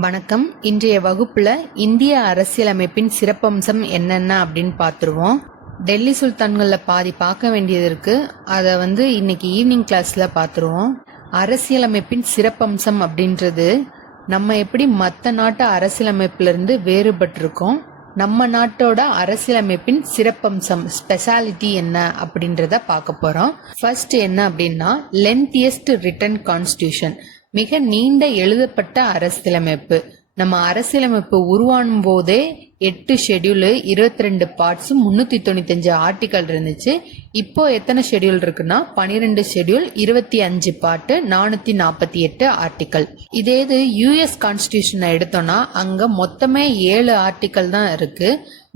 வணக்கம். இன்றைய வகுப்புல இந்திய அரசியலமைப்பின் சிறப்பம்சம் என்னென்ன அப்படின்னு பார்த்துருவோம். டெல்லி சுல்தான்கள்ல பாதி பார்க்க வேண்டியது இருக்கு. அதை இன்னைக்கு ஈவினிங் கிளாஸ்ல பார்த்துருவோம். அரசியலமைப்பின் சிறப்பம்சம் அப்படின்றது நம்ம எப்படி மற்ற நாட்டு அரசியலமைப்புல இருந்து வேறுபட்டிருக்கோம், நம்ம நாட்டோட அரசியலமைப்பின் சிறப்பம்சம் ஸ்பெஷாலிட்டி என்ன அப்படின்றத பார்க்க போறோம். ஃபர்ஸ்ட் என்ன அப்படின்னா லென்த்தியஸ்ட் ரிட்டன் கான்ஸ்டியூஷன், மிக நீண்ட எழுதப்பட்ட அரசியலமைப்பு. நம்ம அரசியலமைப்பு உருவானும் போதே 8 ஷெட்யூல், 22 பார்ட்ஸ், 395 ஆர்டிகல் இருந்துச்சு. இப்போ எத்தனை ஷெட்யூல் இருக்குன்னா 12 ஷெட்யூல், 25 பார்ட், 448 ஆர்டிகல். இதே இது யூஎஸ் கான்ஸ்டியூஷனை எடுத்தோம்னா அங்க மொத்தமே 7 ஆர்டிகல் தான் இருக்கு.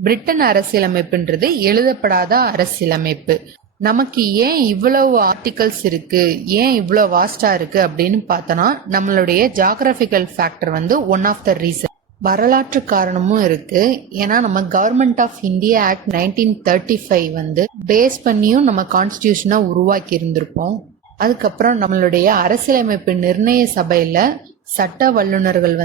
பிரிட்டன் அரசியலமைப்புன்றது எழுதப்படாத அரசியலமைப்பு. நமக்கு ஏன் இவ்வளவு ஆர்டிகல்ஸ் இருக்கு, ஏன் இவ்வளவு வாஸ்டா இருக்கு அப்படின்னு பார்த்தோம்னா நம்மளுடைய geographical factor one of the reason. வரலாற்று காரணமும் இருக்கு. ஏன்னா நம்ம government of India act 1935 base பண்ணியும் நம்ம கான்ஸ்டியூஷனை உருவாக்கி இருந்திருப்போம். அதுக்கப்புறம் நம்மளுடைய அரசியலமைப்பு நிர்ணய சபையில சட்ட வல்லுநர்கள்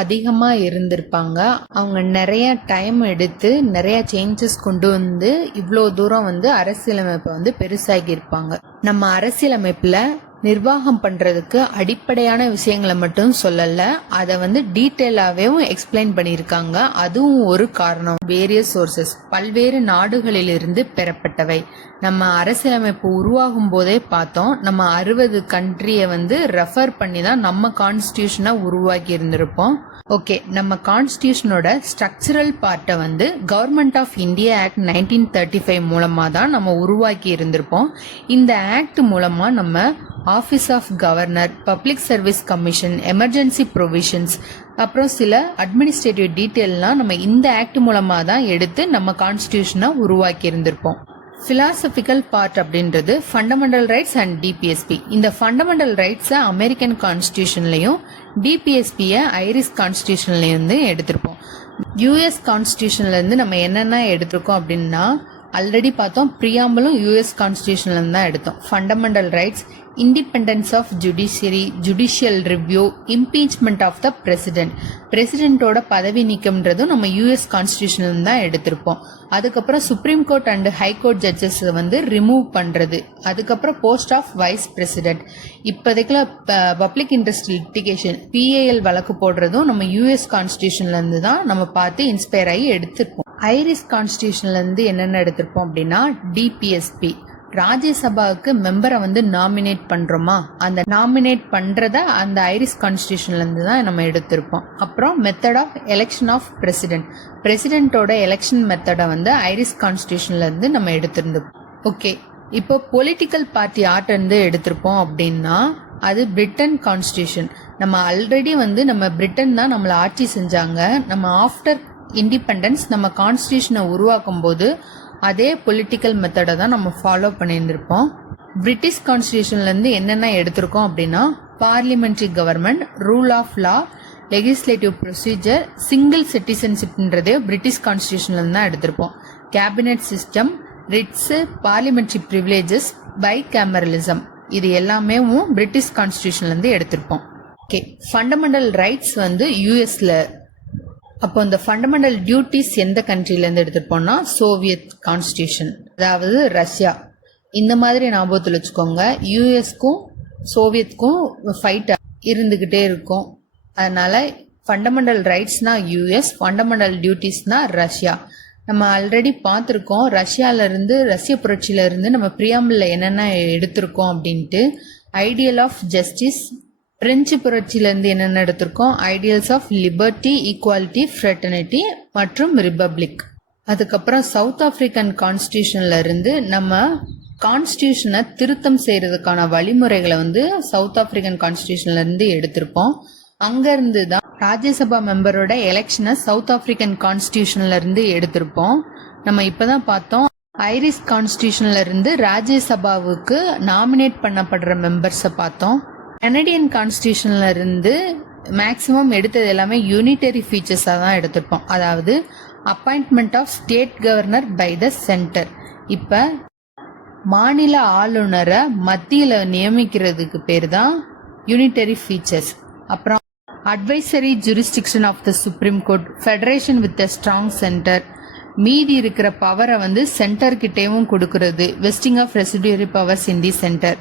அதிகமா இருந்திருப்பாங்க. அவங்க நிறைய டைம் எடுத்து நிறைய சேஞ்சஸ் கொண்டு வந்து இவ்வளோ தூரம் அரசியலமைப்பை பெருசாகி இருப்பாங்க. நம்ம அரசியலமைப்புல நிர்வாகம் பண்றதுக்கு அடிப்படையான விஷயங்களை மட்டும் சொல்லல, அதை டீட்டெயிலாகவும் எக்ஸ்பிளைன் பண்ணியிருக்காங்க. அதுவும் ஒரு காரணம். வேரியஸ் சோர்சஸ், பல்வேறு நாடுகளிலிருந்து பெறப்பட்டவை. நம்ம அரசியலமைப்பு உருவாகும் போதே பார்த்தோம், நம்ம 60 கண்ட்ரியை ரெஃபர் பண்ணி தான் நம்ம கான்ஸ்டியூஷனை உருவாக்கி இருந்திருப்போம். ஓகே, நம்ம கான்ஸ்டியூஷனோட ஸ்ட்ரக்சரல் பார்ட்டை கவர்மெண்ட் ஆஃப் இந்தியா ஆக்ட் 1935 மூலமா தான் நம்ம உருவாக்கி இருந்திருப்போம். இந்த ஆக்ட் மூலமா நம்ம office of governor, public service commission, emergency provisions, அப்புறம் சில அட்மினிஸ்ட்ரேட்டிவ் டீட்டெயில்லாம் நம்ம இந்த ஆக்ட் மூலமா தான் எடுத்து நம்ம கான்ஸ்டியூஷனை உருவாக்கி இருந்திருப்போம். பிலாசபிக்கல் பார்ட் அப்படின்றது ஃபண்டமெண்டல் ரைட்ஸ் அண்ட் டிபிஎஸ்பி. இந்த ஃபண்டமெண்டல் ரைட்ஸை அமெரிக்கன் கான்ஸ்டியூஷன்லயும் டிபிஎஸ்பியை ஐரிஷ் கான்ஸ்டியூஷன்ல எடுத்திருப்போம். யூஎஸ் கான்ஸ்டியூஷன்ல இருந்து நம்ம என்னென்ன எடுத்திருக்கோம் அப்படின்னா ஆல்ரெடி பார்த்தோம், பிரியாம்பலும் யூஎஸ் கான்ஸ்டியூஷன்ல இருந்து தான் எடுத்தோம். Fundamental rights, independence of judiciary, judicial review, impeachment of the president, பிரசிடென்ட்டோட பதவி நீக்கம்ன்றதும் நம்ம யூஎஸ் கான்ஸ்டியூஷன்ல இருந்து தான் எடுத்திருப்போம். அதுக்கப்புறம் supreme court and high court judges remove பண்றது. அதுக்கப்புறம் போஸ்ட் ஆஃப் வைஸ் பிரசிடென்ட், இப்போதைக்குள்ள பப்ளிக் இன்ட்ரெஸ்ட் லிட்டிகேஷன் பிஏஎல் வழக்கு போடுறதும் நம்ம யூஎஸ் கான்ஸ்டியூஷன்ல இருந்து தான் நம்ம பார்த்து இன்ஸ்பயர் ஆகி எடுத்திருப்போம். ஐரிஷ் கான்ஸ்டியூஷன்ல இருந்து என்னென்ன எடுத்திருப்போம் அப்படின்னா டிபிஎஸ்பி, ராஜ்யசபாவுக்கு மெம்பரை நாமினேட் பண்றோமா, அந்த நாமினேட் பண்றத அந்த ஐரிஷ் கான்ஸ்டியூஷன்ல இருந்து தான் நம்ம எடுத்திருப்போம். அப்புறம் method of election of president, பிரசிடென்ட்டோட எலெக்ஷன் மெத்தடை ஐரிஷ் கான்ஸ்டியூஷன்ல இருந்து நம்ம எடுத்திருந்தோம். ஓகே, இப்போ பொலிட்டிக்கல் பார்ட்டி ஆர்ட் எடுத்திருப்போம் அப்படின்னா அது பிரிட்டன் கான்ஸ்டியூஷன். நம்ம ஆல்ரெடி நம்ம பிரிட்டன் தான் நம்மள ஆட்சி செஞ்சாங்க. நம்ம ஆஃப்டர் இண்டிபெண்டன்ஸ் நம்ம கான்ஸ்டியூஷனை உருவாக்கும் போது அதே பொலிட்டிக்கல் மெத்தடை தான் நம்ம ஃபாலோ பண்ணியிருந்திருப்போம். பிரிட்டிஷ் கான்ஸ்டியூஷன்ல இருந்து என்னென்ன எடுத்திருக்கோம் அப்படின்னா parliamentary government, rule of law, legislative procedure, single சிட்டிசன்ஷிப்ன்றதே பிரிட்டிஷ் கான்ஸ்டியூஷன்ல இருந்து தான் எடுத்திருப்போம். Cabinet system, writs, parliamentary privileges, bicameralism, இது எல்லாமே பிரிட்டிஷ் கான்ஸ்டியூஷன்ல இருந்து எடுத்திருப்போம். ஓகே, ஃபண்டமெண்டல் ரைட்ஸ் யூஎஸ்ல. அப்போ இந்த ஃபண்டமெண்டல் டியூட்டிஸ் எந்த கண்ட்ரில இருந்து எடுத்திருப்போம்னா சோவியத் கான்ஸ்டியூஷன், அதாவது ரஷ்யா. இந்த மாதிரி ஞாபகத்தில் வச்சுக்கோங்க, யூஎஸ்க்கும் சோவியத்துக்கும் ஃபைட் இருந்துகிட்டே இருக்கும். அதனால ஃபண்டமெண்டல் ரைட்ஸ்னா யூஎஸ், ஃபண்டமெண்டல் டியூட்டிஸ்னா ரஷ்யா. நம்ம ஆல்ரெடி பார்த்துருக்கோம், ரஷ்ய புரட்சியில இருந்து நம்ம பிரியாம்பிள்ல என்னென்ன எடுத்திருக்கோம் அப்படின்ட்டு. ஐடியல் ஆஃப் ஜஸ்டிஸ், பிரெஞ்சு புரட்சியில இருந்து என்னென்ன எடுத்திருக்கோம், ideals of liberty, equality, fraternity மற்றும் ரிபப்ளிக். அதுக்கப்புறம் சவுத் ஆப்பிரிக்கன் கான்ஸ்டியூஷன்ல இருந்து நம்ம கான்ஸ்டியூஷனை திருத்தம் செய்யறதுக்கான வழிமுறைகளை சவுத் ஆப்பிரிக்கன் கான்ஸ்டியூஷன்ல இருந்து எடுத்திருப்போம். அங்க இருந்து தான் ராஜ்யசபா மெம்பரோட எலெக்ஷனை சவுத் ஆப்பிரிக்கன் கான்ஸ்டியூஷன்ல இருந்து எடுத்திருப்போம். நம்ம இப்பதான் பார்த்தோம், ஐரிஷ் கான்ஸ்டியூஷன்ல இருந்து ராஜ்யசபாவுக்கு நாமினேட் பண்ணப்படுற மெம்பர்ஸை பார்த்தோம். கனடியன் கான்ஸ்டியூஷன்ல இருந்து மேக்சிமம் எடுத்தது எல்லாமே யூனிட்டரி ஃபீச்சர்ஸா தான் எடுத்திருப்போம். அதாவது appointment of state governor by the centre. இப்ப மாநில ஆளுநரை மத்தியில நியமிக்கிறதுக்கு பேர் தான் யூனிட்டரி ஃபீச்சர்ஸ். அப்புறம் advisory jurisdiction of the supreme court, federation with a strong centre, மீதி இருக்கிற பவரை வந்து சென்டர் கிட்டேவும் கொடுக்கறது, vesting of residuary powers in the centre.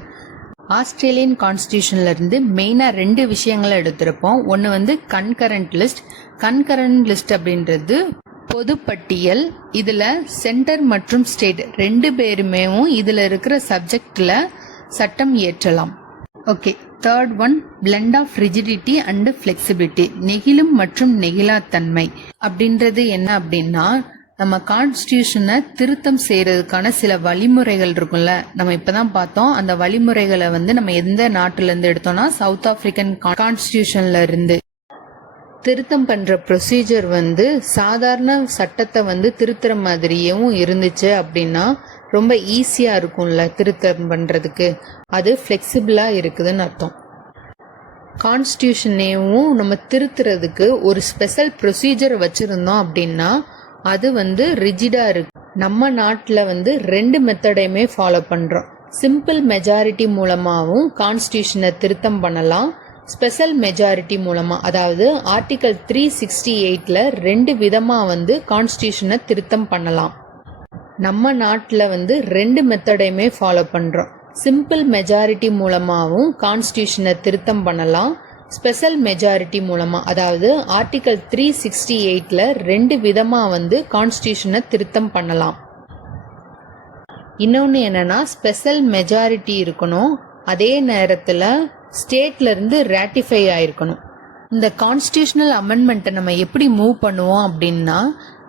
Australian கான்ஸ்டியூஷன்ல இருந்து மெயினா 2 விஷயங்களை எடுத்திருப்போம். ஒன்னு வந்து கன்கரண்ட் லிஸ்ட். கன்கரண்ட் லிஸ்ட் அப்படின்றது பொதுப்பட்டியல். இதுல சென்டர் மற்றும் ஸ்டேட் 2 பேருமே இதுல இருக்கிற சப்ஜெக்ட்ல சட்டம் இயற்றலாம். Okay, third one blend of rigidity and flexibility, நெகிழும் மற்றும் நெகிழாத்தன்மை அப்படின்றது என்ன அப்படின்னா, நம்ம கான்ஸ்டியூஷனை திருத்தம் செய்யறதுக்கான சில வழிமுறைகள் இருக்கும்ல, நம்ம இப்பதான் பார்த்தோம். அந்த வழிமுறைகளை வந்து நம்ம எந்த நாட்டுல இருந்து எடுத்தோம்னா சவுத் ஆப்பிரிக்கன் கான்ஸ்டியூஷன்ல இருந்து. திருத்தம் பண்ற ப்ரொசீஜர் வந்து சாதாரண சட்டத்தை வந்து திருத்துற மாதிரியும் இருந்துச்சு அப்படின்னா ரொம்ப ஈஸியா இருக்கும்ல திருத்தம் பண்றதுக்கு. அது ஃபிளெக்சிபிளா இருக்குதுன்னு அர்த்தம். கான்ஸ்டியூஷனையும் நம்ம திருத்துறதுக்கு ஒரு ஸ்பெஷல் ப்ரொசீஜர் வச்சிருந்தோம் அப்படின்னா அது வந்து ரிஜிடா இருக்கு. நம்ம நாட்டுல வந்து 2 மெத்தடையுமே ஃபாலோ பண்றோம். சிம்பிள் மெஜாரிட்டி மூலமாவும் கான்ஸ்டியூஷனை திருத்தம் பண்ணலாம். ஸ்பெஷல் மெஜாரிட்டி மூலமா, அதாவது ஆர்டிகல் 368ல 2 விதமா வந்து கான்ஸ்டியூஷனை திருத்தம் பண்ணலாம். நம்ம நாட்டுல வந்து 2 மெத்தடையுமே ஃபாலோ பண்றோம். சிம்பிள் மெஜாரிட்டி மூலமாவும் கான்ஸ்டியூஷனை திருத்தம் பண்ணலாம். ஸ்பெஷல் மெஜாரிட்டி மூலமா, அதாவது ஆர்டிகல் 368ல 2 விதமா வந்து கான்ஸ்டியூஷனை திருத்தம் பண்ணலாம். இன்னொன்னு என்னன்னா, ஸ்பெஷல் மெஜாரிட்டி இருக்கணும், அதே நேரத்துல ஸ்டேட்ல இருந்து ராட்டிஃபை ஆயிருக்கணும். இந்த கான்ஸ்டியூஷனல் அமெண்ட்மெண்ட்டை நம்ம எப்படி மூவ் பண்ணுவோம் அப்படின்னா,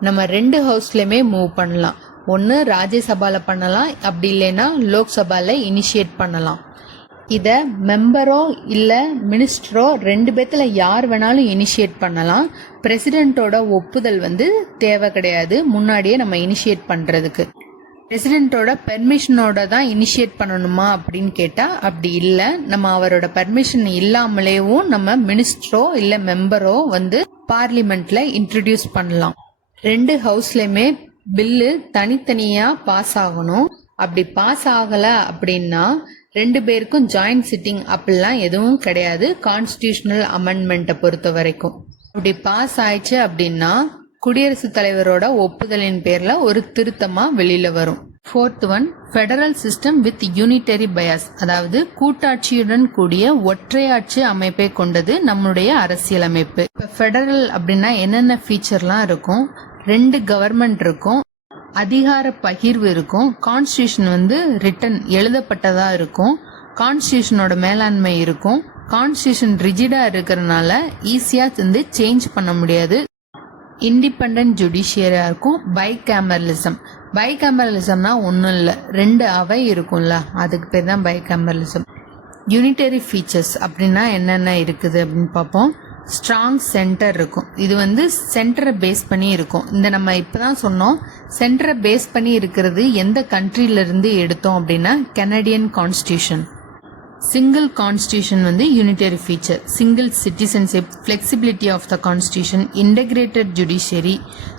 நம்ம 2 ஹவுஸ்லயுமே மூவ் பண்ணலாம். ஒன்னு ராஜ்யசபால பண்ணலாம், அப்படி இல்லைன்னா லோக்சபால இனிஷியேட் பண்ணலாம். இத மெம்பரோ இல்ல மினிஸ்டரோ 2 பேத்துல யார் வேணாலும் இனிஷியேட் பண்ணலாம். பிரசிடென்ட்டோட ஒப்புதல் வந்து தேவை கிடையாது முன்னாடியே நம்ம இனிஷியேட் பண்றதுக்கு. பிரசிடென்ட்டோட பெர்மிஷனோட தான் இனிஷியேட் பண்ணணுமா அப்படின்னு கேட்டா அப்படி இல்ல. நம்ம அவரோட பெர்மிஷன் இல்லாமலேயும் நம்ம மினிஸ்டரோ இல்ல மெம்பரோ வந்து பார்லிமெண்ட்ல இன்ட்ரோடியூஸ் பண்ணலாம். 2 ஹவுஸ்லயுமே பில்லு தனித்தனியா பாஸ் ஆகணும். அப்படி பாஸ் ஆகல அப்படின்னா 2 பேருக்கும் ஜாயிண்ட் சிட்டிங் அப்படிலாம் எதுவும் கிடையாது கான்ஸ்டியூஷனல் அமெண்ட்மெண்ட்டை பொறுத்த வரைக்கும். அப்படி பாஸ் ஆயிடுச்சு அப்படின்னா குடியரசுத் தலைவரோட ஒப்புதலின் பேர்ல ஒரு திருத்தமா வெளியில வரும். 4th one federal system with unitary bias, அதாவது கூட்டாட்சியுடன் கூடிய ஒற்றையாட்சி அமைப்பை கொண்டது நம்மளுடைய அரசியலமைப்பு. இப்ப ஃபெடரல் அப்படின்னா என்னென்ன ஃபீச்சர்லாம் இருக்கும்? 2 கவர்மெண்ட் இருக்கும், அதிகார பகிர்வு இருக்கும், கான்ஸ்டியூஷன் வந்து ரிட்டன் எழுதப்பட்டதா இருக்கும், கான்ஸ்டியூஷனோட மேலாண்மை இருக்கும், கான்ஸ்டியூஷன் ரிஜிடா இருக்கிறதுனால ஈஸியா வந்து சேஞ்ச் பண்ண முடியாது, இண்டிபெண்டன்ட் ஜுடிஷியரியா இருக்கும், பைகேமரலிசம்னா ஒன்றும் இல்லை, 2 அவை இருக்கும்ல, அதுக்கு பேர் தான் பைகேமரலிசம். யூனிட்டரி ஃபீச்சர்ஸ் அப்படின்னா என்னென்ன இருக்குது அப்படின்னு பார்ப்போம். ஸ்ட்ராங் சென்டர் இருக்கும், இது வந்து சென்டரை பேஸ் பண்ணி இருக்கும். இந்த நம்ம இப்பதான் சொன்னோம், சென்டரை பேஸ் பண்ணி இருக்கிறது எந்த கண்ட்ரில இருந்து எடுத்தோம் அப்படின்னா கனடியன் கான்ஸ்டியூஷன். சிங்கிள் கான்ஸ்டியூஷன் வந்து unitary feature, single citizenship, flexibility of the constitution, integrated judiciary,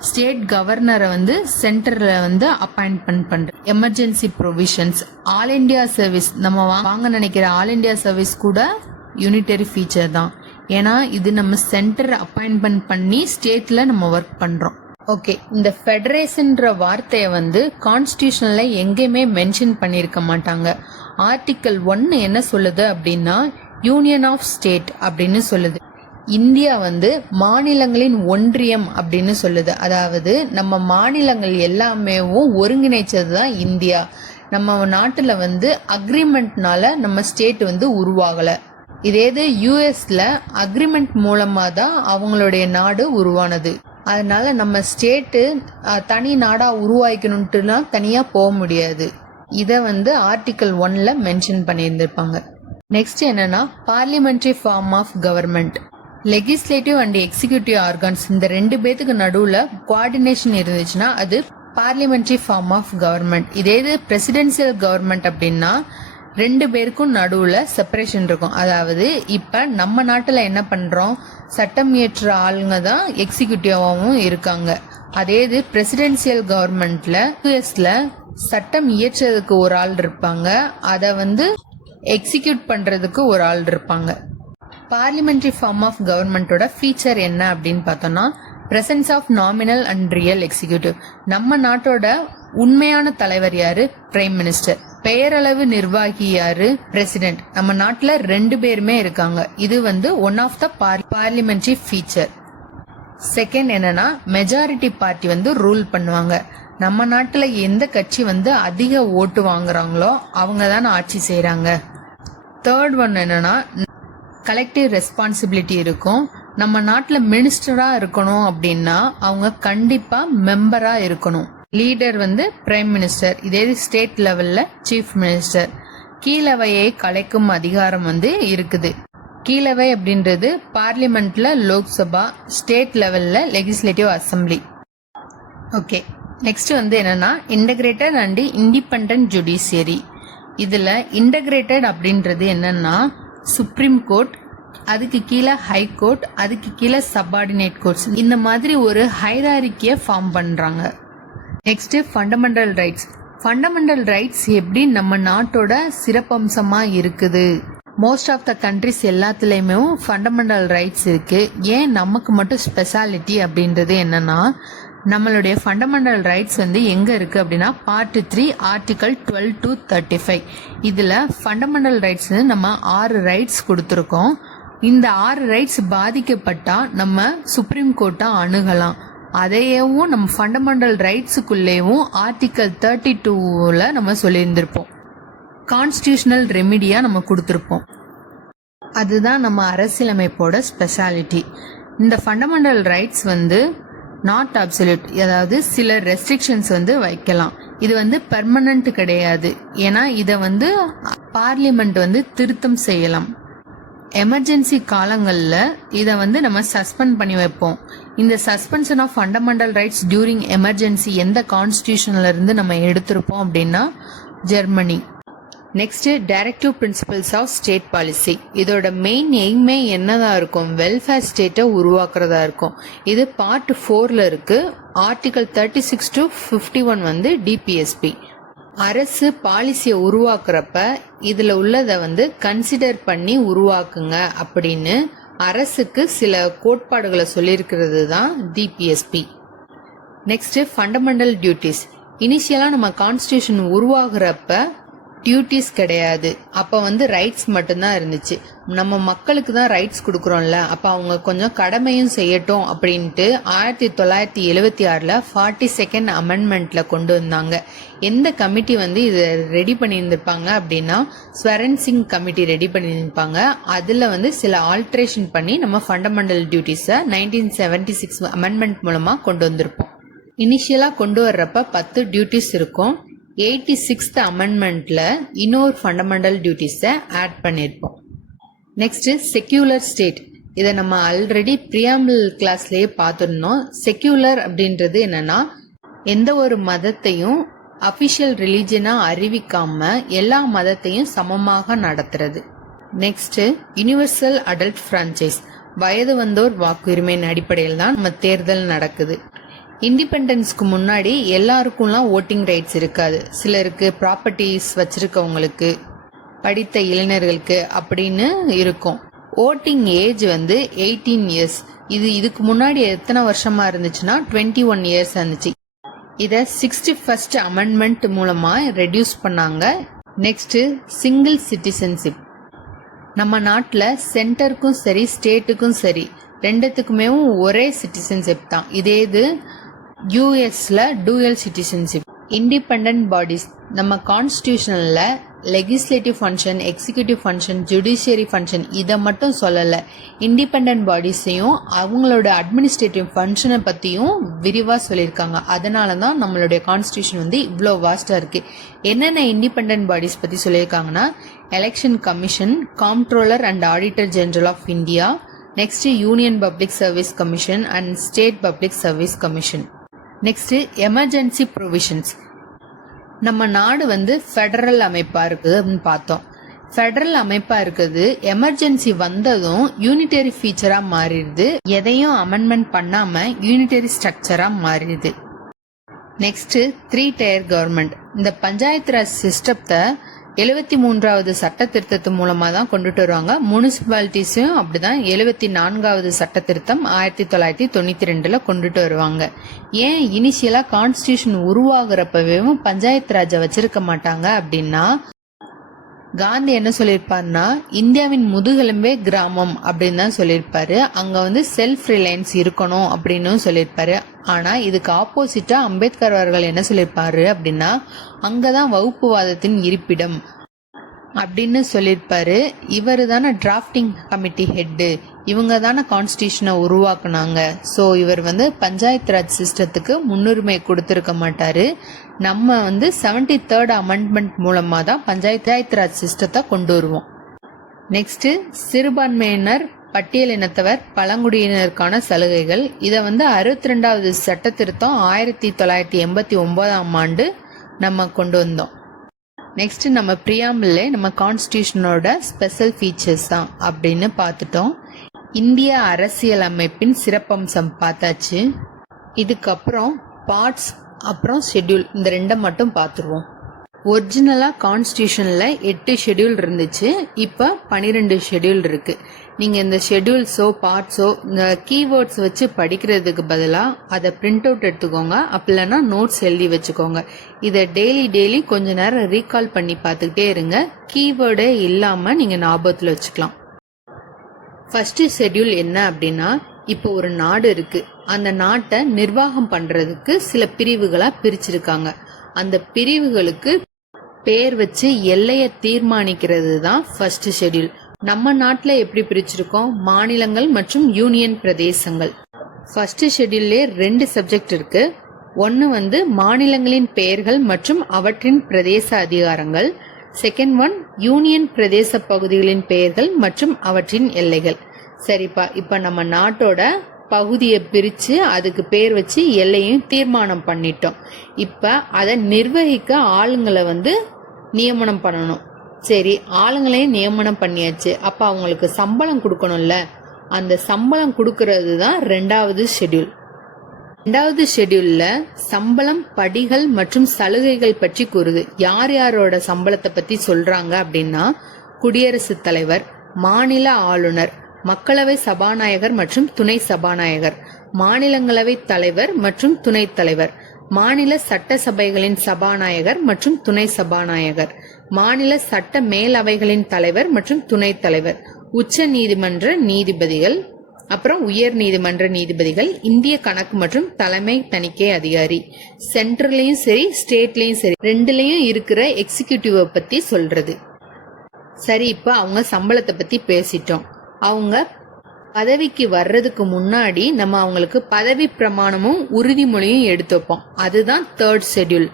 state கவர்னரை வந்து சென்டர்ல வந்து அப்பாயின்ட்மெண்ட் பண்ற, emergency provisions, all India service, நம்ம வாங்க நினைக்கிற ஆல் இண்டியா சர்வீஸ் கூட யூனிட்டரி ஃபீச்சர் தான். ஏன்னா இது நம்ம சென்டர் அப்பாயின்ட்மெண்ட் பண்ணி ஸ்டேட்ல நம்ம ஒர்க் பண்றோம். ஓகே, இந்த ஃபெடரேஷன்ற வார்த்தையை வந்து கான்ஸ்டியூஷன்ல எங்கேயுமே மென்ஷன் பண்ணிருக்க மாட்டாங்க. ஆர்டிகல் 1 என்ன சொல்லுது அப்படின்னா யூனியன் ஆஃப் ஸ்டேட் அப்படின்னு சொல்லுது. இந்தியா வந்து மாநிலங்களின் ஒன்றியம் அப்படின்னு சொல்லுது. அதாவது நம்ம மாநிலங்கள் எல்லாமே ஒருங்கிணைச்சது தான் இந்தியா. நம்ம நாட்டுல வந்து அக்ரிமெண்ட்னால நம்ம ஸ்டேட் வந்து உருவாகல. இதே யூஎஸ்ல அக்ரிமெண்ட் மூலமா தான் அவங்களுடைய நாடு உருவானது. அதனால நம்ம ஸ்டேட்டு தனி நாடா உருவாக்கணும்ட்டுனா தனியா போக முடியாது. இத வந்து ஆர்டிகல் 1ல மென்ஷன் பண்ணியிருந்திருப்பாங்க. நெக்ஸ்ட் என்னன்னா parliamentary form of government. Legislative and executive organs இந்த 2 பேத்துக்கு நடுவுல கோஆர்டினேஷன் இருந்துச்சுன்னா அது பார்லிமெண்டரி ஃபார்ம் ஆஃப் கவர்மெண்ட். இதே பிரசிடென்சியல் கவர்மெண்ட் அப்படின்னா 2 பேருக்கும் நடுவுல செப்பரேஷன் இருக்கும். அதாவது இப்ப நம்ம நாட்டுல என்ன பண்றோம், சட்டம் இயற்ற ஆளுங்க தான் எக்ஸிகியூட்டிவாவும் இருக்காங்க. அதே பிரசிடென்சியல் கவர்மெண்ட்ல யூஎஸ்ல சட்டம் இயற்றதுக்கு ஒரு ஆள் இருப்பாங்க, அத வந்து எக்ஸிக்யூட் பண்றதுக்கு ஒரு ஆள் இருப்பாங்க. பார்லிமெண்டரி ஃபார்ம் ஆஃப் கவர்மெண்டோட ஃபீச்சர் என்ன அப்படின்னு பார்த்தோம்னா presence of nominal and real executive. நம்ம நாட்டோட உண்மையான தலைவர் யாரு? Prime minister. பெயரளவு நிர்வாகி யாரு? பிரசிடென்ட். நம்ம நாட்டுல 2 பேருமே இருக்காங்க. இது வந்து one of the parliamentary feature. Second என்னன்னா மெஜாரிட்டி பார்ட்டி வந்து ரூல் பண்ணுவாங்க. நம்ம நாட்டுல எந்த கட்சி வந்து அதிக ஓட்டு வாங்குறாங்களோ அவங்க தான் ஆட்சி செய்யறாங்க. தேர்ட் ஒன் என்னன்னா கலெக்டிவ் ரெஸ்பான்சிபிலிட்டி இருக்கும். நம்ம நாட்டுல மினிஸ்டரா இருக்கணும் அப்படின்னா அவங்க கண்டிப்பா மெம்பரா இருக்கணும். லீடர் வந்து பிரைம் மினிஸ்டர், இதே ஸ்டேட் லெவல்ல சீஃப் மினிஸ்டர். கீழவையை கலைக்கும் அதிகாரம் வந்து இருக்குது. கீழவை அப்படின்றது பார்லிமெண்ட்ல லோக்சபா, ஸ்டேட் லெவல்ல லெஜிஸ்லேட்டிவ் அசம்பிளி. ஓகே, நெக்ஸ்ட் வந்து என்னன்னா இன்டகிரேட்டட் அண்ட் இண்டிபெண்டன்ட் ஜுடிஷியரி. இதுல இன்டகிரேட்டட் அப்படின்றது என்னன்னா சுப்ரீம் கோர்ட், அதுக்கு கீழே ஹை கோர்ட், அதுக்கு கீழே சப்பார்டினேட் கோர்ட்ஸ், இந்த மாதிரி ஒரு ஹைராரிக்கிய ஃபார்ம் பண்றாங்க. Next fundamental rights. Fundamental rights எப்படி நம்ம நாட்டோட சிறப்பம்சமா இருக்குது? மோஸ்ட் ஆஃப் த கண்ட்ரிஸ் எல்லாத்துலயுமே ஃபண்டமெண்டல் ரைட்ஸ் இருக்கு. ஏன் நமக்கு மட்டும் ஸ்பெஷாலிட்டி அப்படின்றது என்னன்னா நம்மளுடைய ஃபண்டமெண்டல் ரைட்ஸ் வந்து எங்க இருக்கு அப்படின்னா பார்ட் 3 ஆர்டிகல் 12 to 35. இதுல ஃபண்டமெண்டல் ரைட்ஸ் நம்ம 6 ரைட்ஸ் கொடுத்துருக்கோம். இந்த 6 ரைட்ஸ் பாதிக்கப்பட்டா நம்ம சுப்ரீம் கோர்ட்டை அணுகலாம். அதையவும் நம்ம ஃபண்டமெண்டல் ரைட்ஸுக்குள்ளேயும் ஆர்டிகல் 32ல நம்ம சொல்லியிருந்திருப்போம். கான்ஸ்டியூஷனல் ரெமிடியா நம்ம கொடுத்துருப்போம். அதுதான் நம்ம அரசியலமைப்போட ஸ்பெஷாலிட்டி. இந்த ஃபண்டமெண்டல் ரைட்ஸ் வந்து நாட் அப்சல்யூட், அதாவது சில ரெஸ்ட்ரிக்ஷன்ஸ் வந்து வைக்கலாம். இது வந்து பெர்மனன்ட் கிடையாது. ஏன்னா இதை வந்து பார்லிமெண்ட் வந்து திருத்தம் செய்யலாம். எமர்ஜென்சி காலங்களில் இதை வந்து நம்ம சஸ்பெண்ட் பண்ணி வைப்போம். இந்த suspension of fundamental rights during emergency எந்த கான்ஸ்டியூஷன்ல இருந்து நம்ம எடுத்திருப்போம் அப்படின்னா Germany. Next directive principles of state policy. இதோட மெயின் எய்மே என்னதான் இருக்கும்? வெல்ஃபேர் ஸ்டேட்டை உருவாக்குறதா இருக்கும். இது பார்ட் 4ல இருக்கு. ஆர்டிகல் 36 to 51 வந்து டிபிஎஸ்பி. அரசு பாலிசியை உருவாக்குறப்ப இதுல உள்ளதை வந்து கன்சிடர் பண்ணி உருவாக்குங்க அப்படின்னு அரசுக்கு சில கோட்பாடுகளை சொல்லியிருக்கிறது தான் டிபிஎஸ்பி. Next fundamental duties. இனிஷியலா நம்ம கான்ஸ்டியூஷன் உருவாகிறப்ப டியூட்டிஸ் கிடையாது. அப்ப வந்து ரைட்ஸ் மட்டும்தான் இருந்துச்சு. நம்ம மக்களுக்கு தான் ரைட்ஸ் கொடுக்கறோம்ல, அப்ப அவங்க கொஞ்சம் கடமையும் செய்யட்டும் அப்படின்ட்டு 1976ல 42nd அமெண்ட்மெண்ட்ல கொண்டு வந்தாங்க. எந்த கமிட்டி வந்து இதை ரெடி பண்ணியிருந்திருப்பாங்க அப்படின்னா ஸ்வரன் சிங் கமிட்டி ரெடி பண்ணியிருப்பாங்க. அதுல வந்து சில ஆல்ட்ரேஷன் பண்ணி நம்ம ஃபண்டமெண்டல் டியூட்டிஸை 1976 அமெண்ட்மெண்ட் மூலமா கொண்டு வந்திருப்போம். இனிஷியலா கொண்டு வர்றப்ப 10 டியூட்டிஸ் இருக்கும். 86th அமெண்ட்மெண்ட்ல இன்னொரு ஃபண்டமெண்டல் டியூட்டிஸை ஆட் பண்ணியிருப்போம். Next secular state. இதை நம்ம ஆல்ரெடி பிரியாம்பிள் கிளாஸ்லயே பார்த்துருந்தோம். செக்யூலர் அப்படின்றது என்னன்னா எந்த ஒரு மதத்தையும் அபிஷியல் ரிலீஜனா அறிவிக்காம எல்லா மதத்தையும் சமமாக நடத்துறது. Next universal adult franchise. வயது வந்தோர் வாக்குரிமையின் அடிப்படையில் தான் நம்ம தேர்தல் நடக்குது. இண்டிபெண்டன்ஸ்க்கு முன்னாடி எல்லாருக்கும்லாம் ஓட்டிங் ரைட்ஸ் இருக்காது. சிலருக்கு ப்ராப்பர்ட்டிஸ் வச்சிருக்கவங்களுக்கு, படித்த இளைஞர்களுக்கு அப்படின்னு இருக்கும். ஓட்டிங் ஏஜ் வந்து 18 இயர்ஸ். இதுக்கு முன்னாடி எத்தனை வருஷமா இருந்துச்சுன்னா 21 இயர்ஸ் இருந்துச்சு. இதை 61st அமெண்ட்மெண்ட் மூலமா ரெடியூஸ் பண்ணாங்க. Next single citizenship. நம்ம நாட்டில் சென்டருக்கும் சரி ஸ்டேட்டுக்கும் சரி ரெண்டுத்துக்குமே ஒரே சிட்டிசன்ஷிப் தான். இதே இது யூஎஸ்ல டூயல் சிட்டிசன்ஷிப். Independent bodies. நம்ம கான்ஸ்டியூஷன்ல legislative function, executive function, judiciary function இதை மட்டும் சொல்லலை. இண்டிபெண்டன்ட் பாடிஸையும் அவங்களோட அட்மினிஸ்ட்ரேட்டிவ் ஃபங்க்ஷனை பற்றியும் விரிவாக சொல்லியிருக்காங்க. அதனால தான் நம்மளுடைய கான்ஸ்டியூஷன் வந்து இவ்வளோ வாஸ்டாக இருக்குது. என்னென்ன இண்டிபெண்டன்ட் பாடிஸ் பற்றி சொல்லியிருக்காங்கன்னா election commission, comptroller and auditor general of India, next union public service commission and state public service commission. Next emergency provisions. நம்ம நாடு வந்து ஃபெடரல் அமைப்பா இருக்குதுன்னு பார்த்தோம். ஃபெடரல் அமைப்பா இருக்குது. எமர்ஜென்சி வந்ததும் யூனிட்டரி ஃபீச்சரா மாறிடுது. எதையும் அமெண்ட்மெண்ட் பண்ணாம யூனிட்டரி ஸ்ட்ரக்சரா மாறிடுது. Next 3 tier government. இந்த பஞ்சாயத்து ராஜ் சிஸ்டத்தை 73வது சட்ட திருத்தத்து மூலமா தான் கொண்டுட்டு வருவாங்க. முனிசிபாலிட்டிஸும் அப்படிதான் 74வது சட்ட திருத்தம் 1992ல கொண்டுட்டு வருவாங்க. ஏன் இனிஷியலா கான்ஸ்டிடியூஷன் உருவாகிறப்பவே பஞ்சாயத்து ராஜை வச்சிருக்க மாட்டாங்க அப்படின்னா, காந்தி என்ன சொல்லியிருப்பாருன்னா, இந்தியாவின் முதுகெலும்பே கிராமம் அப்படின்னு தான் சொல்லியிருப்பாரு. அங்க செல்ஃப் ரிலையன்ஸ் இருக்கணும் அப்படின்னு சொல்லியிருப்பாரு. ஆனா இதுக்கு ஆப்போசிட்டா அம்பேத்கர் அவர்கள் என்ன சொல்லியிருப்பாரு அப்படின்னா, அங்கதான் வகுப்புவாதத்தின் இருப்பிடம் அப்படின்னு சொல்லியிருப்பாரு. இவரு தானே டிராஃப்டிங் கமிட்டி ஹெட்டு, இவங்க தானே கான்ஸ்டிடியூஷனை உருவாக்குனாங்க. ஸோ இவர் பஞ்சாயத்து ராஜ் சிஸ்டத்துக்கு முன்னுரிமை கொடுத்துருக்க மாட்டாரு. நம்ம 73rd அமெண்ட்மெண்ட் மூலமா தான் பஞ்சாயத்து ராஜ் சிஸ்டத்தை கொண்டு வருவோம். நெக்ஸ்ட், சிறுபான்மையினர், பட்டியல் இனத்தவர், பழங்குடியினருக்கான சலுகைகள். இதை 62வது சட்ட திருத்தம் 1989ஆம் ஆண்டு நம்ம கொண்டு வந்தோம். நெக்ஸ்ட், நம்ம பிரியாம்பிள்ல நம்ம கான்ஸ்டிடியூஷனோட ஸ்பெஷல் ஃபீச்சர்ஸ் தான் அப்படின்னு பார்த்துட்டோம். இந்திய அரசியலமைப்பின் சிறப்பம்சம் பார்த்தாச்சு. இதுக்கப்புறம் பார்ட்ஸ் அப்புறம் ஷெட்யூல், இந்த ரெண்டை மட்டும் பார்த்துருவோம். ஒரிஜினலா கான்ஸ்டிடியூஷன்ல 8 ஷெட்யூல் இருந்துச்சு. இப்போ 12 ஷெட்யூல் இருக்கு. நீங்க இந்த ஷெட்யூல்ஸோ பார்ட்ஸோ இந்த கீவேர்ட்ஸ் வச்சு படிக்கிறதுக்கு பதிலாக அதை பிரிண்ட் அவுட் எடுத்துக்கோங்க. அப்படி இல்லைன்னா நோட்ஸ் எழுதி வச்சுக்கோங்க. இதை டெய்லி கொஞ்ச நேரம் ரீகால் பண்ணி பார்த்துக்கிட்டே இருங்க. கீவேர்டே இல்லாம நீங்க ஞாபகத்தில் வச்சுக்கலாம். ஃபர்ஸ்ட் ஷெட்யூல் என்ன அப்படின்னா, இப்போ ஒரு நாடு இருக்கு. அந்த நாட்டை நிர்வாகம் பண்றதுக்கு சில பிரிவுகளா பிரிச்சிருக்காங்க. அந்த பிரிவுகளுக்கு பேர் வச்சு எல்லையை தீர்மானிக்கிறது தான் ஃபர்ஸ்ட் ஷெட்யூல். நம்ம நாட்டுல எப்படி பிரிச்சிருக்கோம்? மாநிலங்கள் மற்றும் யூனியன் பிரதேசங்கள். ஃபர்ஸ்ட் ஷெட்யூல்லே 2 சப்ஜெக்ட் இருக்கு. ஒன்னு மாநிலங்களின் பெயர்கள் மற்றும் அவற்றின் பிரதேச அதிகாரங்கள். செகண்ட் ஒன் யூனியன் பிரதேச பகுதிகளின் பெயர்கள் மற்றும் அவற்றின் எல்லைகள். சரிப்பா, இப்ப நம்ம நாட்டோட பகுதியை பிரிச்சு அதுக்கு பேர் வச்சு எல்லையும் தீர்மானம் பண்ணிட்டோம். இப்ப அதை நிர்வகிக்க ஆளுங்களை நியமனம் பண்ணணும். சரி, ஆளுங்களையும் நியமனம் பண்ணியாச்சு. அப்ப அவங்களுக்கு சம்பளம் கொடுக்கணும்ல. அந்த சம்பளம் கொடுக்கறது தான் 2வது ஷெட்யூல். 2வது ஷெட்யூல்ல சம்பளம், படிகள் மற்றும் சலுகைகள் பற்றி கூறுது. யார் யாரோட சம்பளத்தை பத்தி சொல்றாங்க அப்படின்னா, குடியரசுத் தலைவர், மாநில ஆளுநர், மக்களவை சபாநாயகர் மற்றும் துணை சபாநாயகர், மாநிலங்களவை தலைவர் மற்றும் துணைத் தலைவர், மாநில சட்டசபைகளின் சபாநாயகர் மற்றும் துணை சபாநாயகர், மாநில சட்ட மேலவைகளின் தலைவர் மற்றும் துணைத் தலைவர், உச்ச நீதிமன்ற நீதிபதிகள், அப்புறம் உயர் நீதிமன்ற நீதிபதிகள், இந்திய கணக்கு மற்றும் தலைமை தணிக்கை அதிகாரி. சென்ட்ரலையும் சரி ஸ்டேட்லயும் சரி ரெண்டுலயும் இருக்கிற எக்ஸிகியூட்டிவ பத்தி சொல்றது. சரி, இப்ப அவங்க சம்பளத்தை பத்தி பேசிட்டோம். அவங்க பதவிக்கு வர்றதுக்கு முன்னாடி நம்ம அவங்களுக்கு பதவி பிரமாணமும் உறுதிமொழியும் எடுத்து வைப்போம். அதுதான் 3rd ஷெட்யூல்.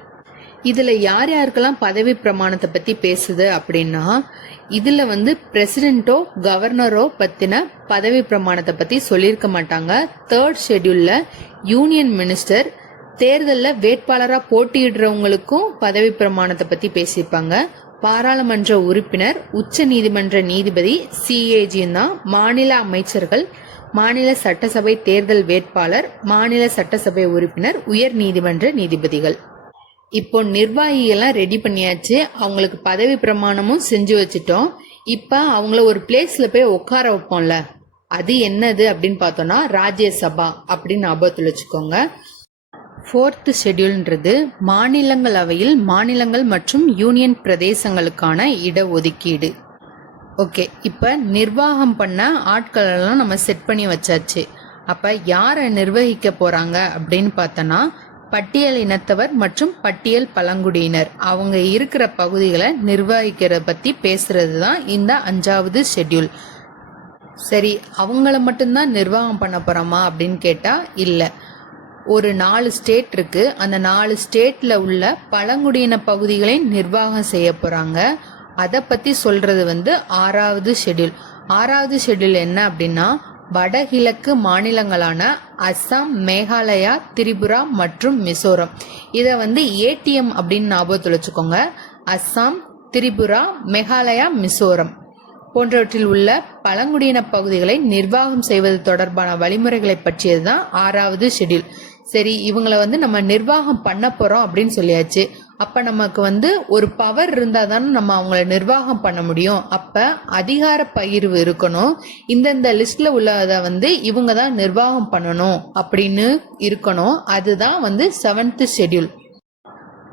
இதுல யார் யாருக்கெல்லாம் பதவி பிரமாணத்தை பத்தி பேசுது அப்படின்னா, இதுல பிரசிடென்ட்டோ கவர்னரோ பத்தின பதவி பிரமாணத்தை பத்தி சொல்லியிருக்க மாட்டாங்க. 3rd ஷெட்யூல்ல யூனியன் மினிஸ்டர், தேர்தல்ல வேட்பாளரா போட்டியிடுறவங்களுக்கும் பதவி பிரமாணத்தை பத்தி பேசியிருப்பாங்க. பாராளுமன்ற உறுப்பினர், உச்ச நீதிமன்ற நீதிபதி, சிஏஜி தான், மாநில அமைச்சர்கள், மாநில சட்டசபை தேர்தல் வேட்பாளர், மாநில சட்டசபை உறுப்பினர், உயர் நீதிமன்ற நீதிபதிகள். இப்போ நிர்வாகிகள்லாம் ரெடி பண்ணியாச்சு. அவங்களுக்கு பதவி பிரமாணமும் செஞ்சு வச்சுட்டோம். இப்ப அவங்கள ஒரு பிளேஸ்ல போய் உட்கார வைப்போம்ல, அது என்னது அப்படின்னு பார்த்தோம்னா ராஜ்யசபா அப்படின்னு ஞாபகத்தில் வச்சுக்கோங்க. 4th ஷெட்யூல்ன்றது மாநிலங்களவையில் மாநிலங்கள் மற்றும் யூனியன் பிரதேசங்களுக்கான இடஒதுக்கீடு. ஓகே, இப்ப நிர்வாகம் பண்ண ஆட்கள் எல்லாம் நம்ம செட் பண்ணி வச்சாச்சு. அப்ப யாரை நிர்வகிக்க போறாங்க அப்படின்னு பார்த்தோன்னா, பட்டியல் இனத்தவர் மற்றும் பட்டியல் பழங்குடியினர் அவங்க இருக்கிற பகுதிகளை நிர்வகிக்கிறத பத்தி பேசுறது தான் இந்த 5வது ஷெட்யூல். சரி, அவங்கள மட்டும்தான் நிர்வாகம் பண்ண போறோமா அப்படின்னு கேட்டா இல்ல. ஒரு 4 ஸ்டேட் இருக்கு. அந்த 4 ஸ்டேட்ல உள்ள பழங்குடியின பகுதிகளை நிர்வாகம் செய்ய போறாங்க. அதை பத்தி சொல்றது 6வது ஷெட்யூல். 6வது ஷெட்யூல் என்ன அப்படின்னா, வடகிழக்கு மாநிலங்களான அஸ்ஸாம், மேகாலயா, திரிபுரா மற்றும் மிசோரம். இதை ஏடிஎம் அப்படின்னு ஞாபகத்தில் வச்சுக்கோங்க. அஸ்ஸாம், திரிபுரா, மேகாலயா, மிசோரம் போன்றவற்றில் உள்ள பழங்குடியின பகுதிகளை நிர்வாகம் செய்வது தொடர்பான வழிமுறைகளை பற்றியது தான் 6வது ஷெட்யூல். சரி, இவங்களை நம்ம நிர்வாகம் பண்ண போறோம் அப்படின்னு சொல்லியாச்சு. அப்ப நமக்கு வந்து ஒரு பவர் இருந்தா தானே நம்ம அவங்கள நிர்வாகம் பண்ண முடியும். அப்ப அதிகார பகிர்வு இருக்கணும். இந்தந்த லிஸ்ட்ல உள்ளத வந்து இவங்க தான் நிர்வாகம் பண்ணணும் அப்படின்னு இருக்கணும். அதுதான் வந்து 7th ஷெட்யூல்.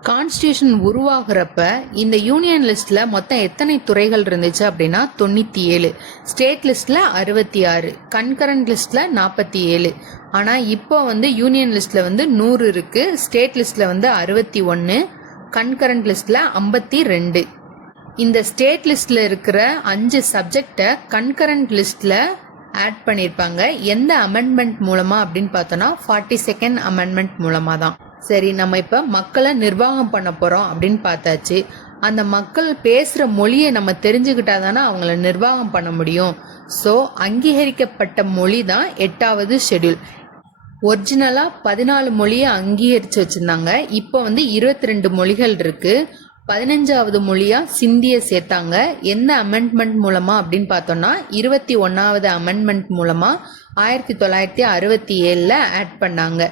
கான்ஸ்டியூஷன் உருவாகிறப்ப இந்த யூனியன் லிஸ்ட்ல மொத்தம் எத்தனை துறைகள் இருந்துச்சு அப்படின்னா 97, ஸ்டேட் லிஸ்ட்ல 66, கன்கரண்ட் லிஸ்ட்ல 47. ஆனா இப்போ வந்து யூனியன் லிஸ்ட்ல வந்து 100 இருக்கு, ஸ்டேட் லிஸ்ட்ல வந்து 61, கன்கரண்ட் லிஸ்ட்ல 52. இந்த ஸ்டேட் லிஸ்ட்ல இருக்கிற 5 சப்ஜெக்டை கன்கரண்ட் லிஸ்ட்ல ஆட் பண்ணியிருப்பாங்க. எந்த அமெண்ட்மெண்ட் மூலமா அப்படின்னு பார்த்தோம்னா 42nd அமெண்ட்மெண்ட் மூலமா தான். சரி, நம்ம இப்ப மக்களை நிர்வாகம் பண்ண போறோம் அப்படின்னு பார்த்தாச்சு. அந்த மக்கள் பேசுற மொழியை நம்ம தெரிஞ்சுக்கிட்டா தானே அவங்கள நிர்வாகம் பண்ண முடியும். ஸோ அங்கீகரிக்கப்பட்ட மொழி தான் 8வது ஷெட்யூல். ஒரிஜினலா 14 மொழியை அங்கீகரிச்சு வச்சிருந்தாங்க. இப்போ வந்து 22 மொழிகள் இருக்கு. 15வது மொழியா சிந்திய சேர்த்தாங்க. எந்த அமெண்ட்மெண்ட் மூலமா அப்படின்னு பார்த்தோம்னா 21வது அமெண்ட்மெண்ட் மூலமா 1967ல ஆட் பண்ணாங்க.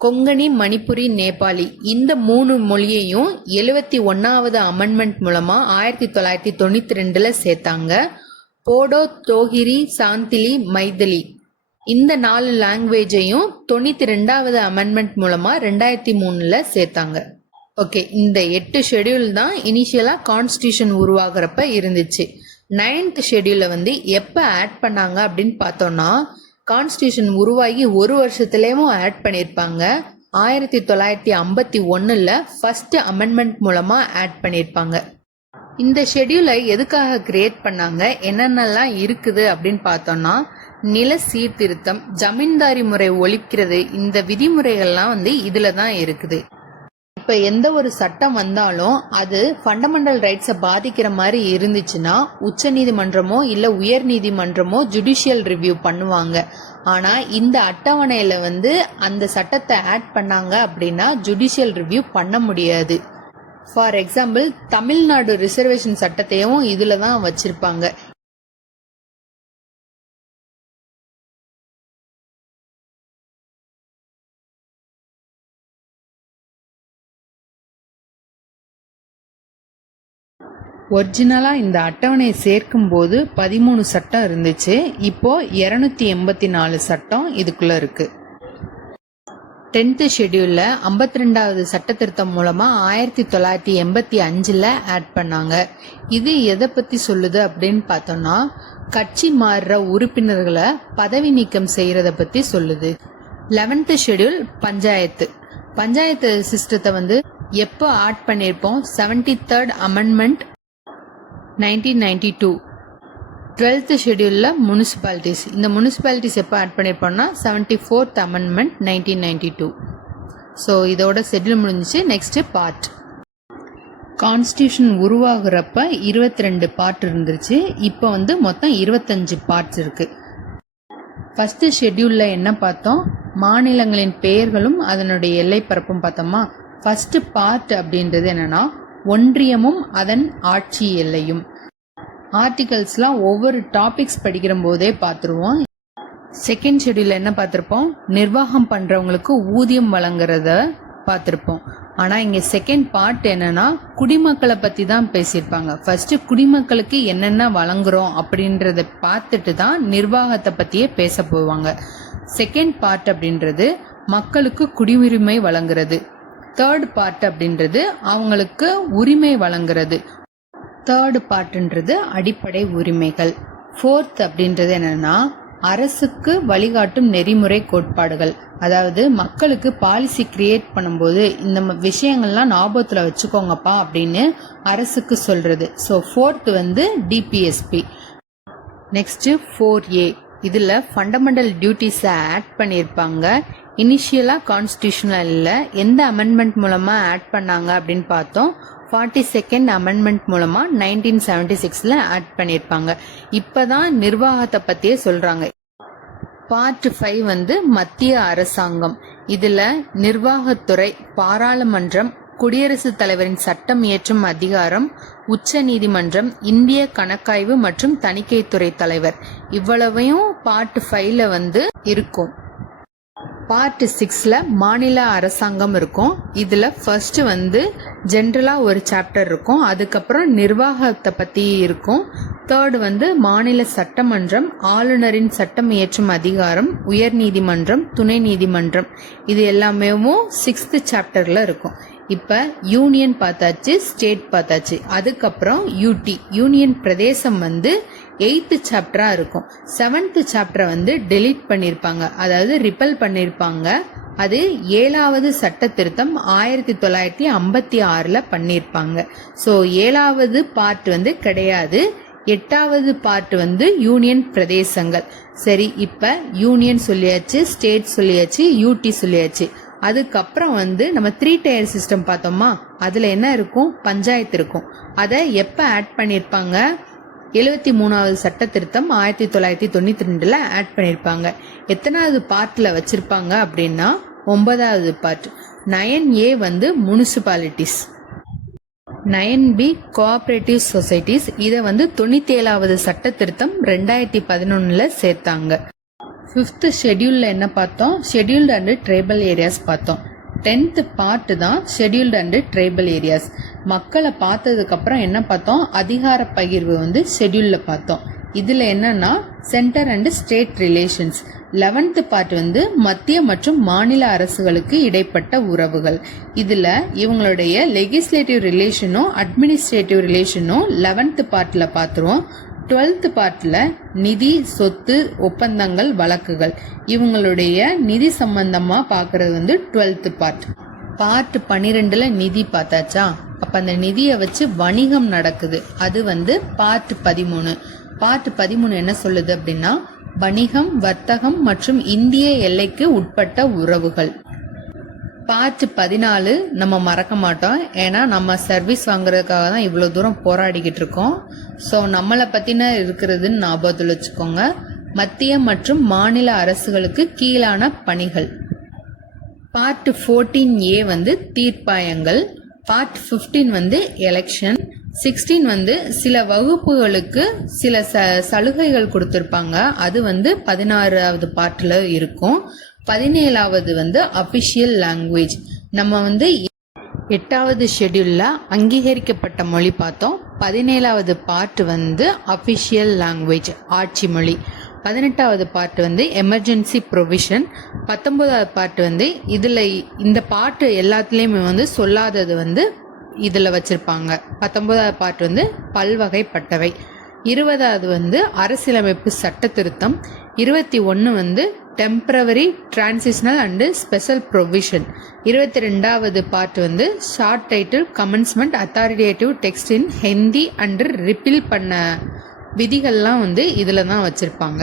கொங்கணி, மணிப்புரி, நேபாளி இந்த 3 மொழியையும் 71வது அமெண்ட்மெண்ட் மூலமா 1992ல சேர்த்தாங்க. போடோ, தோஹிரி, சாந்திலி, மைதிலி இந்த 4 லாங்குவேஜையும் 92வது அமெண்ட்மெண்ட் மூலமா 2003ல சேர்த்தாங்க. ஓகே, இந்த 8 ஷெட்யூல் தான் இனிஷியலா கான்ஸ்டியூஷன் உருவாகிறப்ப இருந்துச்சு. 9th ஷெட்யூல வந்து எப்ப ஆட் பண்ணாங்க அப்படின்னு பார்த்தோம்னா கான்ஸ்டியூஷன் உருவாகி ஒரு வருஷத்துலயும் ஆட் பண்ணியிருப்பாங்க. 1951ல ஃபர்ஸ்ட் அமெண்ட்மெண்ட் மூலமா ஆட் பண்ணியிருப்பாங்க. இந்த ஷெட்யூலை எதுக்காக கிரியேட் பண்ணாங்க, என்னென்னலாம் இருக்குது அப்படின்னு பார்த்தோம்னா நில சீர்திருத்தம், ஜமீன்தாரி முறை ஒழிக்கிறது, இந்த விதிமுறைகள்லாம் வந்து இதுல தான் இருக்குது. இப்ப எந்த ஒரு சட்டம் வந்தாலும் அது ஃபண்டமெண்டல் ரைட்ஸை பாதிக்கிற மாதிரி இருந்துச்சுன்னா உச்ச நீதிமன்றமோ இல்ல உயர் நீதிமன்றமோ ஜுடிஷியல் ரிவ்யூ பண்ணுவாங்க. ஆனா இந்த அட்டவணையில வந்து அந்த சட்டத்தை ஆட் பண்ணாங்க அப்படின்னா ஜுடிஷியல் ரிவ்யூ பண்ண முடியாது. ஃபார் எக்ஸாம்பிள், தமிழ்நாடு ரிசர்வேஷன் சட்டத்தையும் இதுல தான் வச்சிருப்பாங்க. ஒரிஜினலா இந்த அட்டவணையை சேர்க்கும் போது 13 சட்டம் இருந்துச்சு. இப்போ 284 சட்டம் இதுக்குள்ள இருக்கு. 10th ஷெட்யூல்ல 52வது சட்ட திருத்தம் மூலமா 1985ல ஆட் பண்ணாங்க. இது எதை பத்தி சொல்லுது அப்படின்னு பார்த்தோம்னா கட்சி மாறுற உறுப்பினர்களை பதவி நீக்கம் செய்யறத பத்தி சொல்லுது. 11th ஷெட்யூல் பஞ்சாயத்து சிஸ்டத்தை வந்து எப்போ ஆட் பண்ணிருப்போம், 73rd அமெண்ட்மெண்ட் 1992. 12th ஷெட்யூல்ல முனிசிபாலிட்டிஸ், இந்த முனிசிபாலிட்டிஸ் எப்போ ஆட் பண்ணிருப்போம்னா 74th அமெண்ட்மெண்ட் 1992. ஸோ இதோட ஷெட்யூல் முடிஞ்சிச்சு. Next part. கான்ஸ்டியூஷன் உருவாகிறப்ப 22 பார்ட் இருந்துச்சு. இப்போ வந்து மொத்தம் 25 பார்ட்ஸ் இருக்கு. ஃபர்ஸ்ட் ஷெட்யூல்ல என்ன பார்த்தோம், மாநிலங்களின் பெயர்களும் அதனுடைய எல்லை பரப்பும் பார்த்தோமா. ஃபர்ஸ்ட் பார்ட் அப்படின்றது என்னன்னா ஒன்றியமும் அதன் ஆட்சி எல்லையும். ஆர்டிகல்ஸ்லாம் ஒவ்வொரு டாபிக்ஸ் படிக்கிற போதே பார்த்துருவோம். செகண்ட் ஷெட்யூல்ல என்ன பார்த்திருப்போம், நிர்வாகம் பண்றவங்களுக்கு ஊதியம் வழங்குறத பார்த்திருப்போம். ஆனா இங்க செகண்ட் பார்ட் என்னன்னா குடிமக்களை பத்தி தான் பேசியிருப்பாங்க. ஃபர்ஸ்ட் குடிமக்களுக்கு என்னென்ன வழங்குறோம் அப்படின்றத பார்த்துட்டு தான் நிர்வாகத்தை பத்தியே பேச போவாங்க. செகண்ட் பார்ட் அப்படின்றது மக்களுக்கு குடியுரிமை வழங்குறது. தேர்ட் பார்ட் அப்படின்றது அவங்களுக்கு உரிமை வழங்குறது. தேர்ட் பார்ட்ன்றது அடிப்படை உரிமைகள். ஃபோர்த் அப்படின்றது என்னன்னா அரசுக்கு வழிகாட்டும் நெறிமுறை கோட்பாடுகள். அதாவது மக்களுக்கு பாலிசி கிரியேட் பண்ணும்போது இந்த விஷயங்கள்லாம் ஞாபகத்துல வச்சுக்கோங்கப்பா அப்படின்னு அரசுக்கு சொல்றது. ஸோ ஃபோர்த் வந்து டிபிஎஸ்பி. நெக்ஸ்ட் 4A, இதுல ஃபண்டமெண்டல் டியூட்டிஸை ஆட் பண்ணியிருப்பாங்க. இனிஷியலா கான்ஸ்டியூஷனல் இல்ல, எந்த அமெண்ட்மெண்ட் மூலமா ஆட் பண்ணாங்க அப்படின்னு பார்த்தோம். 42nd அமெண்ட்மெண்ட் மூலமா 1976ல ஆட் பண்ணியிருப்பாங்க. இப்பதான் நிர்வாகத்தை பத்தியே சொல்றாங்க. பார்ட் 5 வந்து மத்திய அரசாங்கம். இதுல நிர்வாகத்துறை, பாராளுமன்றம், குடியரசுத் தலைவரின் சட்டம் இயற்றும் அதிகாரம், உச்ச நீதிமன்றம், இந்திய கணக்காய்வு மற்றும் தணிக்கைத்துறை தலைவர், இவ்வளவையும் பார்ட் 5ல வந்து இருக்கும். பார்ட் 6ல் மாநில அரசாங்கம் இருக்கும். இதில் ஃபர்ஸ்ட் வந்து ஜென்ரலாக ஒரு சாப்டர் இருக்கும். அதுக்கப்புறம் நிர்வாகத்தை பற்றி இருக்கும். தேர்டு வந்து மாநில சட்டமன்றம், ஆளுநரின் சட்டம் இயற்றும் அதிகாரம், உயர் நீதிமன்றம், துணை நீதிமன்றம், இது எல்லாமே 6th சாப்டரில் இருக்கும். இப்போ யூனியன் பார்த்தாச்சு, ஸ்டேட் பார்த்தாச்சு. அதுக்கப்புறம் யூனியன் பிரதேசம் வந்து 8th சாப்டராக இருக்கும். 7th சாப்டரை வந்து டெலீட் பண்ணியிருப்பாங்க, அதாவது ரிப்பல் பண்ணியிருப்பாங்க. அது 7வது சட்ட திருத்தம் 1956 பண்ணியிருப்பாங்க. ஸோ 7வது பார்ட் வந்து கிடையாது. 8வது பார்ட் வந்து யூனியன் பிரதேசங்கள். சரி, இப்போ யூனியன் சொல்லியாச்சு, ஸ்டேட் சொல்லியாச்சு, யூடி சொல்லியாச்சு. அதுக்கப்புறம் வந்து நம்ம 3 tier சிஸ்டம் பார்த்தோமா, அதில் என்ன இருக்கும்? பஞ்சாயத்து இருக்கும். அதை எப்போ ஆட் பண்ணியிருப்பாங்க? 73வது சட்ட திருத்தம் 1992 ஆட் பண்ணியிருப்பாங்க. எத்தனாவது பார்ட்டில் வச்சிருப்பாங்க அப்படின்னா 9வது பார்ட். 9A வந்து முனிசிபாலிட்டிஸ், 9B கோஆபரேட்டிவ் சொசைட்டிஸ். இதை வந்து 97வது சட்ட திருத்தம் 2011 சேர்த்தாங்க. 5th ஷெட்யூலில் என்ன பார்த்தோம்? ஷெட்யூல்டு அண்ட் ட்ரைபல் ஏரியாஸ் பார்த்தோம். 10th பார்ட் தான் ஷெட்யூல்டு அண்ட் ட்ரைபல் ஏரியாஸ். மக்களை பார்த்ததுக்கப்புறம் என்ன பார்த்தோம்? அதிகார பகிர்வு வந்து ஷெட்யூலில் பார்த்தோம். இதில் என்னன்னா centre and state relations. 11th part வந்து மத்திய மற்றும் மாநில அரசுகளுக்கு இடைப்பட்ட உறவுகள். இதில் இவங்களுடைய லெகிஸ்லேட்டிவ் ரிலேஷனும் அட்மினிஸ்ட்ரேட்டிவ் ரிலேஷனும் 11th பார்ட்டில் பார்த்துருவோம். 12th பார்ட்டில் நிதி, சொத்து, ஒப்பந்தங்கள், வழக்குகள், இவங்களுடைய நிதி சம்பந்தமாக பார்க்கறது வந்து 12th பார்ட். பார்ட் 12ல் நிதி பார்த்தாச்சா? அப்போ அந்த நிதியை வச்சு வணிகம் நடக்குது, அது வந்து பார்ட் 13. பார்ட் 13 என்ன சொல்லுது அப்படின்னா வணிகம், வர்த்தகம் மற்றும் இந்திய எல்லைக்கு உட்பட்ட உறவுகள். பார்ட் 14 நம்ம மறக்க மாட்டோம், ஏன்னா நம்ம சர்வீஸ் வாங்குறதுக்காக தான் இவ்வளோ தூரம் போராடிக்கிட்டு இருக்கோம். ஸோ நம்மளை பற்றின இருக்கிறதுன்னு ஞாபகத்தில் வச்சுக்கோங்க. மத்திய மற்றும் மாநில அரசுகளுக்கு கீழான பணிகள். பார்ட் 14A வந்து தீர்ப்பாயங்கள். பார்ட் 15 வந்து எலெக்ஷன். 16 வந்து சில வகுப்புகளுக்கு சில சலுகைகள் கொடுத்துருப்பாங்க, அது வந்து 16வது பார்ட்டில் இருக்கும். 17வது வந்து அஃபிஷியல் லாங்குவேஜ். நம்ம வந்து 8வது ஷெட்யூலில் அங்கீகரிக்கப்பட்ட மொழி பார்த்தோம். 17வது பார்ட் வந்து அஃபிஷியல் லாங்குவேஜ், ஆட்சி மொழி. 18வது பார்ட் வந்து எமர்ஜென்சி ப்ரொவிஷன். 19வது பார்ட் வந்து இதில் இந்த பார்ட் எல்லாத்துலேயுமே வந்து சொல்லாதது வந்து இதில் வச்சுருப்பாங்க. 19வது பார்ட் வந்து பல்வகைப்பட்டவை. 20வது வந்து அரசியலமைப்பு சட்ட திருத்தம். 21 வந்து temporary, transitional and special provision. 22வது பார்ட் வந்து short title, commencement, authoritative text in Hindi and repeal பண்ண விதிகள்லாம் வந்து இதில் தான் வச்சுருப்பாங்க.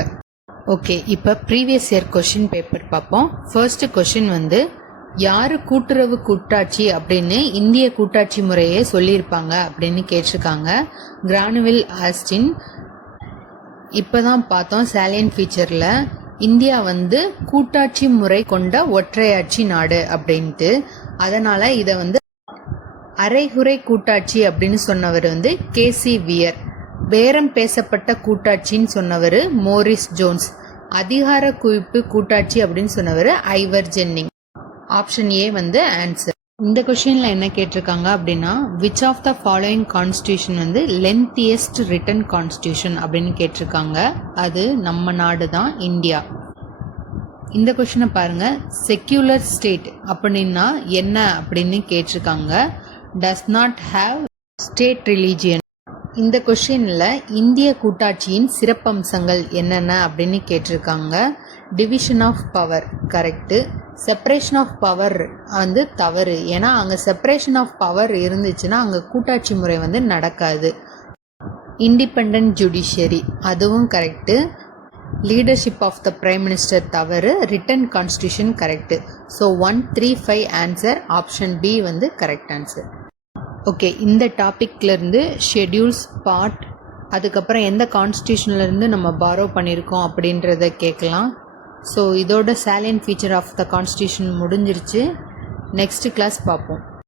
ஓகே, இப்போ ப்ரீவியஸ் இயர் கொஷின் பேப்பர் பார்ப்போம். ஃபர்ஸ்ட் கொஷின் வந்து யாரு கூட்டுறவு கூட்டாட்சி அப்படின்னு இந்திய கூட்டாட்சி முறையே சொல்லியிருப்பாங்க அப்படின்னு கேட்டிருக்காங்க. கிரானுவில் ஆஸ்டின். இப்போதான் பார்த்தோம் சாலியன் ஃபீச்சரில் இந்தியா வந்து கூட்டாட்சி முறை கொண்ட ஒற்றையாட்சி நாடு அப்படின்ட்டு. அதனால இதை வந்து அரைகுறை கூட்டாட்சி அப்படின்னு சொன்னவர் வந்து கேசி வியர். பேரம் பேசப்பட்ட கூட்டாட்சின்னு சொன்னவர் மோரிஸ் ஜோன்ஸ். அதிகார குவிப்பு கூட்டாட்சி அப்படின்னு சொன்னவர் ஐவர் ஜென்னிங். ஆப்ஷன் ஏ வந்து ஆன்சர். இந்த கொஸ்டின்ல என்ன கேட்டிருக்காங்க அப்படின்னா which of the following constitution வந்து லென்த்தியஸ்ட் ரிட்டன் கான்ஸ்டியூஷன் அப்படின்னு கேட்டிருக்காங்க. அது நம்ம நாடு தான், இந்தியா. இந்த கொஸ்டினை பாருங்க, செக்யூலர் ஸ்டேட் அப்படின்னா என்ன அப்படின்னு கேட்டிருக்காங்க. Does not have state religion. இந்த கொஸ்டின்ல இந்திய கூட்டாட்சியின் சிறப்பம்சங்கள் என்னென்ன அப்படின்னு கேட்டிருக்காங்க. Division of power correct. Separation of power வந்து தவறு, ஏன்னா அங்கே செப்பரேஷன் ஆஃப் பவர் இருந்துச்சுன்னா அங்கே கூட்டாட்சி முறை வந்து நடக்காது. இண்டிபெண்ட் ஜுடிஷியரி அதுவும் correct. Leadership of the prime minister தவறு. Written constitution correct. So 1, 3, 5 answer. Option B வந்து கரெக்ட் ஆன்சர். ஓகே, இந்த டாப்பிக்லேருந்து ஷெட்யூல்ஸ், பார்ட், அதுக்கப்புறம் எந்த கான்ஸ்டியூஷன்லேருந்து நம்ம பாரோ பண்ணியிருக்கோம் அப்படின்றத கேட்கலாம். ஸோ இதோட salient feature of the constitution முடிஞ்சிருச்சு. நெக்ஸ்ட் கிளாஸ் பார்ப்போம்.